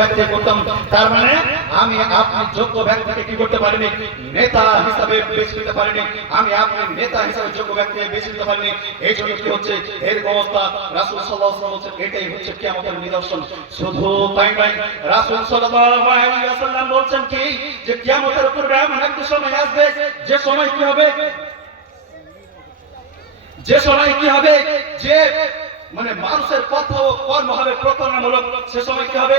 ব্যক্তি করতাম, তার মানে আমি আপনি যোগ্য ব্যক্তিকে কি করতে পারিনি, নেতা হিসাবে বেছে নিতে পারিনি, আমি আপনি নেতা হিসাবে যোগ্য ব্যক্তিকে বেছে নিতে পারিনি। এই জন্য কি হচ্ছে এর অবস্থা। রাসূল সাল্লাল্লাহু আলাইহি ওয়াসাল্লাম বলছেন এটাই হচ্ছে কিয়ামতের নিদর্শন। শুধু তাই নয়, রাসূল সাল্লাল্লাহু আলাইহি ওয়াসাল্লাম বলছেন কি যে কিয়ামতের পূর্বে এমন একটা সময় আসবে যে সময় কি হবে, যে সময় কি হবে, যে মানে মানুষের কথা ও কর্ম হবে প্রতারণামূলক। সে সময় কি হবে,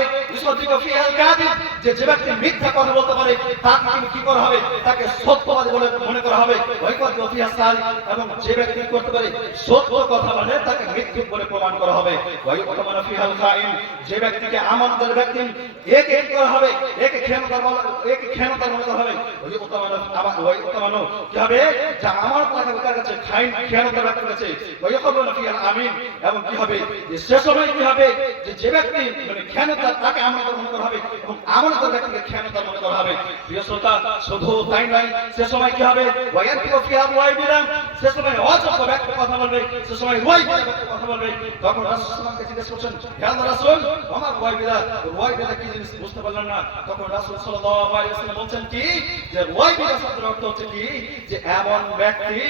যে যে ব্যক্তি মিথ্যা কথা বলতে পারে তাকে কি করা হবে, তাকে সত্যবাদী বলে মনে করা হবে। এবং যে ব্যক্তি করতে পারে সত্য কথা বলে তাকে মিথ্যুক বলে প্রমাণ করা হবে। যে ব্যক্তিকে আমানতের ব্যক্তি একে করা হবে, একে খেয়ানতার মনে করা হবে। কি হবে, যা আমার কাছে খেয়ানতার ব্যক্তির কাছে আমিন। এবং কি হবে যে সে সময় কি হবে যে যে ব্যক্তি মানে খেয়ানতার তাকে আমানত মনে করা হবে এবং আমানতের ব্যক্তিকে খেয়ানতার মনে করা হবে। প্রিয় শ্রোতা, শুধু তাই নয়, সে সময় কি হবে, সে সময় অযোগ্য ব্যক্তি কথা বলবে, সে সময় কথা বলবে। তখন রাসূল সাল্লাল্লাহু আলাইহি ওয়াসাল্লাম জিজ্ঞেস করছেন, হে আল্লাহর রাসূল, আমার ওয়াইবিদা কি জিনিস বুঝতে পারলাম না। তখন রাসূল সাল্লাল্লাহু আলাইহি ওয়াসাল্লাম বলছেন কি যে ওয়াইবিদা শব্দের অর্থ হচ্ছে কি যে এমন ব্যক্তি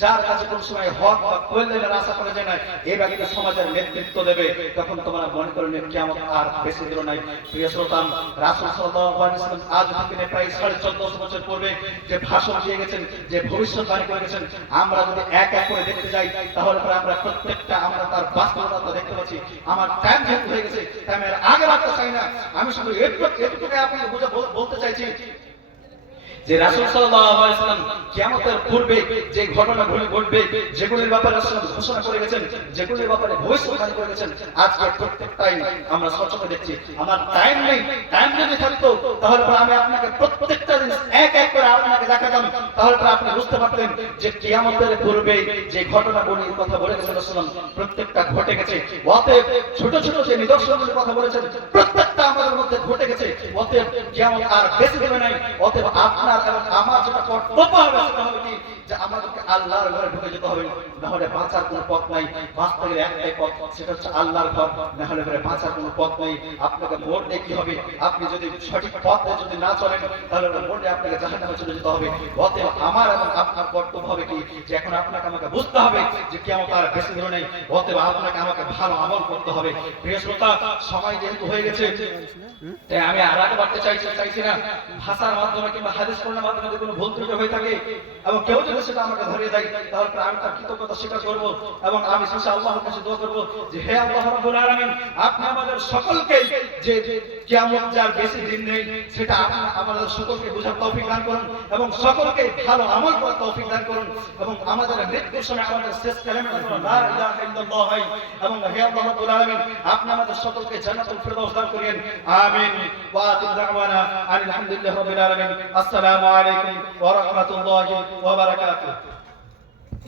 যার কাছে কোন সময় হক বা কল্যাণের আশা করা যায় না, এই ব্যক্তি সমাজের নেতৃত্ব দেবে। তখন তোমরা মনে করেন কিয়ামত আর বেশি দূর নাই। প্রিয় শ্রোতা, রাসূল সাল্লাল্লাহু আলাইহি ওয়াসাল্লাম আজ থেকে প্রায় 1450 বছর পূর্বে যে ভাষণ দিয়ে গেছেন, যে ভবিষ্যৎবাণী করে গেছেন, আমরা যদি এক এক করে দেখতে যাই তাহলে আমরা প্রত্যেকটা আমরা তার বাস্তবতা দেখতে পাচ্ছি। আমার টাইম যেহেতু হয়ে গেছে, টাইমের আগে বাড়তে চাই না, আমি শুধু এটুকু আপনাকে বলতে চাইছি যে রাসূল সাল্লাল্লাহু আলাইহি ওয়াসাল্লাম কিয়ামতের পূর্বে যে ঘটনাগুলি ঘটবে, যেগুলির ব্যাপারে রাসূল ঘোষণা করে গেছেন, যেগুলির ব্যাপারে ভবিষ্যৎবাণী করে গেছেন, আজকে প্রত্যেকটাই আমরা সচক্ষে দেখছি। আমার টাইম নেই, টাইম যদি থাকতো তাহলে আমি আপনাকে প্রত্যেকটা জিনিস এক এক করে আপনাকে দেখাতাম, তাহলে আপনি বুঝতে পারতেন যে কিয়ামতের পূর্বে যে ঘটনাগুলির কথা বলে গেছেন রাসূল প্রত্যেকটা ঘটে গেছে। অতএব ছোট ছোট যে নিদর্শনগুলির কথা বলেছেন প্রত্যেকটা আমাদের মধ্যে ঘটে গেছে। অতএব কিয়ামত আর বেশি দূরে নাই। অতএব আপনার এবং আমার যেটা কর্তব্য হবে সেটা হবে কি যে আমাদেরকে আল্লাহর ঘরে ঢুকে যেতে হবে, না হলে বাঁচার কোনো পথ নাই। বাঁচতে গেলে একটাই পথ, সেটা হচ্ছে আল্লাহর ঘর, না হলে ঘরে বাঁচার কোনো পথ নেই। আপনাকে মোড় দিয়ে কি হবে, আপনি যদি সঠিক পথে যদি না চলেন তাহলে মোড় দিয়ে আপনাকে জাহান্নামে চলে যেতে হবে। অতএব আমার এবং আপনার কর্তব্য হবে কি যে এখন আপনাকে আমাকে বুঝতে হবে যে কিয়ামত আর বেশি দূরে নেই। অতএব আপনাকে আমাকে ভালো আমল করতে হবে। প্রিয় শ্রোতা, সময় যেহেতু হয়ে গেছে, তাই আমি আর আগে বাড়তে চাইছি না। ভাষার মাধ্যমে কিংবা হাদিস পড়ার মাধ্যমে যদি কোনো ভুল ত্রুটি হয়ে থাকে এবং কেউ যদি সেটা আমাকে ধরিয়ে দেয় তাহলে আমি তার কৃতজ্ঞতা স্বীকার করব এবং আমি শেষে আল্লাহর কাছে দোয়া করব যে হে আল্লাহ রাব্বুল আলামিন, আপনি আমাদের সকলকে যে কিয়ামত যার বেশি দিন নেই সেটা আমাদের সকলকে বুঝার তৌফিক দান করুন এবং সকলকে ভালো আমল করার তৌফিক দান করুন এবং আমাদের মৃত্যুর সময় আমাদের শেষ কালেমা লা ইলাহা ইল্লাল্লাহ হয় এবং হে আল্লাহ রাব্বুল আলামিন, আপনি আমাদের সকলকে জান্নাতুল ফিরদাউস দান করেন। আমিন। ওয়া আখিরু দাওয়ানা আলহামদুলিল্লাহি রাব্বিল আলামিন। আসসালামু আলাইকুম ওয়া রাহমাতুল্লাহি ওয়া বারাকাতুহু।